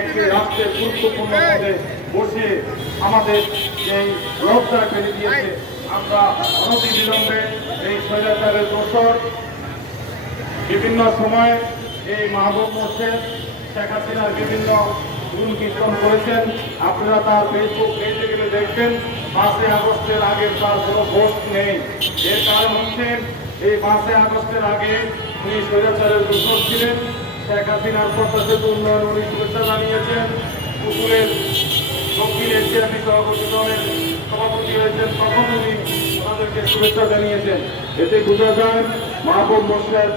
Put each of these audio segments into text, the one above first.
একটি রাষ্ট্রের গুরুত্বপূর্ণ পদে বসে আমাদের এই লজ্জা ফেলে দিয়েছে। আমরা অনতিবিলম্বে এই স্বৈরাচারের দোষর বিভিন্ন সময়ে এই মাহবুব মোর্শেদ শেখ হাসিনার বিভিন্ন গুণ কীর্তন করেছেন। আপনারা তার ফেসবুক পেজে গেলে দেখবেন 5ই আগস্টের আগে তার কোনো পোস্ট নেই। এর কারণ হচ্ছে এই 5ই আগস্টের আগে উনি স্বৈরাচারের দোষর ছিলেন। শেখ হাসিনার প্রত্যাশিত উন্নয়ন উনি শুভেচ্ছা জানিয়েছেন। পুকুরের দক্ষিণ এশিয়াটি সভাপতি দলের সভাপতি হয়েছেন, তখন উনি ওনাদেরকে শুভেচ্ছা জানিয়েছেন। এতে বোঝা যায় মাহবুব মোর্শেদ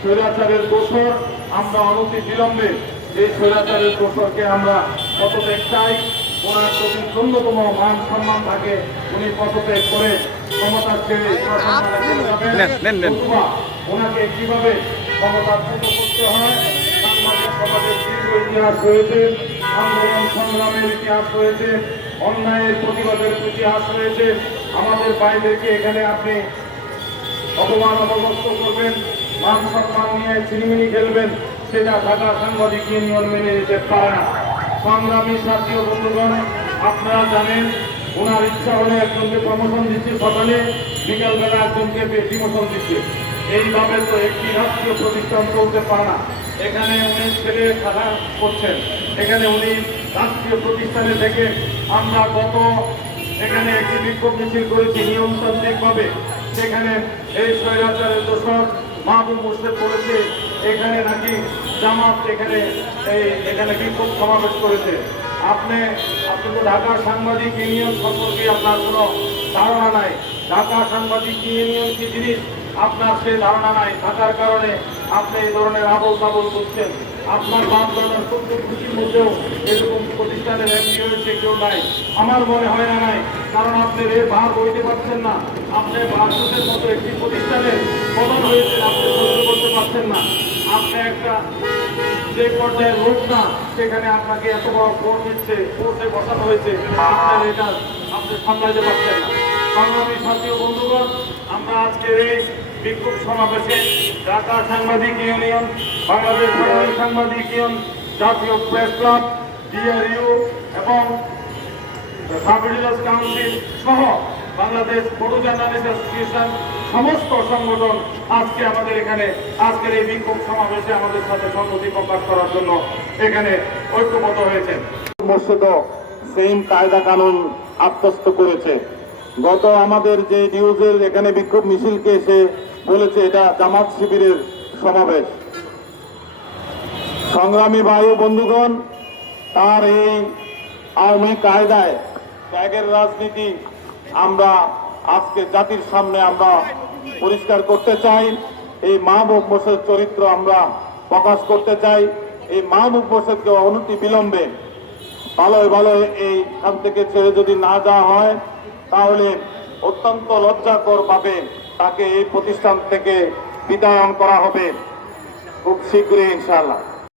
স্বৈরাচারের দোষর। আমরা অনতি বিলম্বে এই স্বৈরাচারের দোষরকে আমরা পদত্যাগ চাই। ওনার যদি ন্যূনতম মান সম্মান থাকে উনি পদত্যাগ করে ক্ষমতা ছেড়ে ওনাকে কিভাবে ক্ষমতাচ্যুত করতে হয়। বাংলাদেশ সমাজের দীর্ঘ ইতিহাস রয়েছে, আন্দোলন সংগ্রামের ইতিহাস রয়েছে, অন্যায়ের প্রতিবাদের ইতিহাস রয়েছে। আমাদের বাইরেকে এখানে আপনি অপমান অপদস্থ করবেন, মান সম্মান নিয়ে ছিনিমিনি খেলবেন, সেটা ঢাকা সাংবাদিক ইউনিয়ন মেনে নিতে পারে না। সংগ্রামী সাথী ও বন্ধুগণ, আপনারা জানেন ওনার ইচ্ছা হলে একজনকে প্রমোশন দিচ্ছে সকালে, বিকালবেলা একজনকে ডিমোশন দিচ্ছে। এইভাবে তো একটি রাষ্ট্রীয় প্রতিষ্ঠান চলতে পারে না। এখানে উনি ছেলে খেলা করছেন, এখানে উনি রাষ্ট্রীয় প্রতিষ্ঠানে থেকে আমরা এখানে একটি বিক্ষোভ মিছিল করেছি নিয়মতান্ত্রিকভাবে। সেখানে এই স্বৈরাচারের দোষর মাহবুব মোর্শেদ বলেছে এখানে নাকি জামাত এখানে বিক্ষোভ সমাবেশ করেছে। আপনি তো ঢাকা সাংবাদিক ইউনিয়ন সম্পর্কে আপনার কোনো ধারণা নাই। ঢাকা সাংবাদিক ইউনিয়ন কি জিনিস আপনার সে ধারণা নাই, থাকার কারণে আপনি এই ধরনের আবল তাবল করছেন। আপনার বাপদাদার 70 খুশির মধ্যেও এরকম প্রতিষ্ঠানের এমপি হয়েছে কেউ নাই, আমার মনে হয় না নাই। কারণ আপনি এর ভার বইতে পারছেন না। আপনি ভারতের মতো একটি প্রতিষ্ঠানের প্রধান হয়েছেন, আপনি সহ্য করতে পারছেন না। আপনি একটা যে পর্যায়ের লোক না, সেখানে আপনাকে এত বড় ফোর্স দিচ্ছে, ফোর্সে বসানো হয়েছে, আপনার এটা আপনি সামলাইতে পারছেন না। সংগ্রামী সাথী ও বন্ধুগণ, আমরা আজকের এই বিক্ষোভ সমাবেশে ঢাকা সাংবাদিক ইউনিয়ন, বাংলাদেশ সাংবাদিক ইউনিয়ন, জাতীয় প্রেস ক্লাব, ডিআরইউ এবং সাব রিজিয়নাল কাউন্সিল সহ বাংলাদেশ ফটো জার্নালিস্ট অ্যাসোসিয়েশন সমস্ত সংগঠন আজকে আমাদের এখানে আজকের এই বিক্ষোভ সমাবেশে আমাদের সাথে সংহতি প্রকাশ করার জন্য এখানে ঐক্যবদ্ধ হয়েছেন। মোর্শেদও সেম কায়দা কানুন আত্মস্থ করেছে। গত আমাদের যে নিউজের এখানে বিক্ষোভ মিছিলকে এসে বলেছে এটা জামাত শিবিরের সমাবেশ। সংগ্রামী ভাই ও বন্ধুগণ, তার এই আওয়ামী কায়দায় ত্যাগের রাজনীতি আমরা আজকে জাতির সামনে আমরা পরিষ্কার করতে চাই। এই মাহবুব মোর্শেদ চরিত্র আমরা প্রকাশ করতে চাই। এই মাহবুব মোর্শেদকে অনতি বিলম্বে ভালো এইখান থেকে ছেড়ে যদি না যাওয়া হয় তাহলে অত্যন্ত লজ্জাকর ভাবে তাকে এই প্রতিষ্ঠান থেকে বিদায়ন করা হবে খুব শীঘ্রই ইনশাআল্লাহ।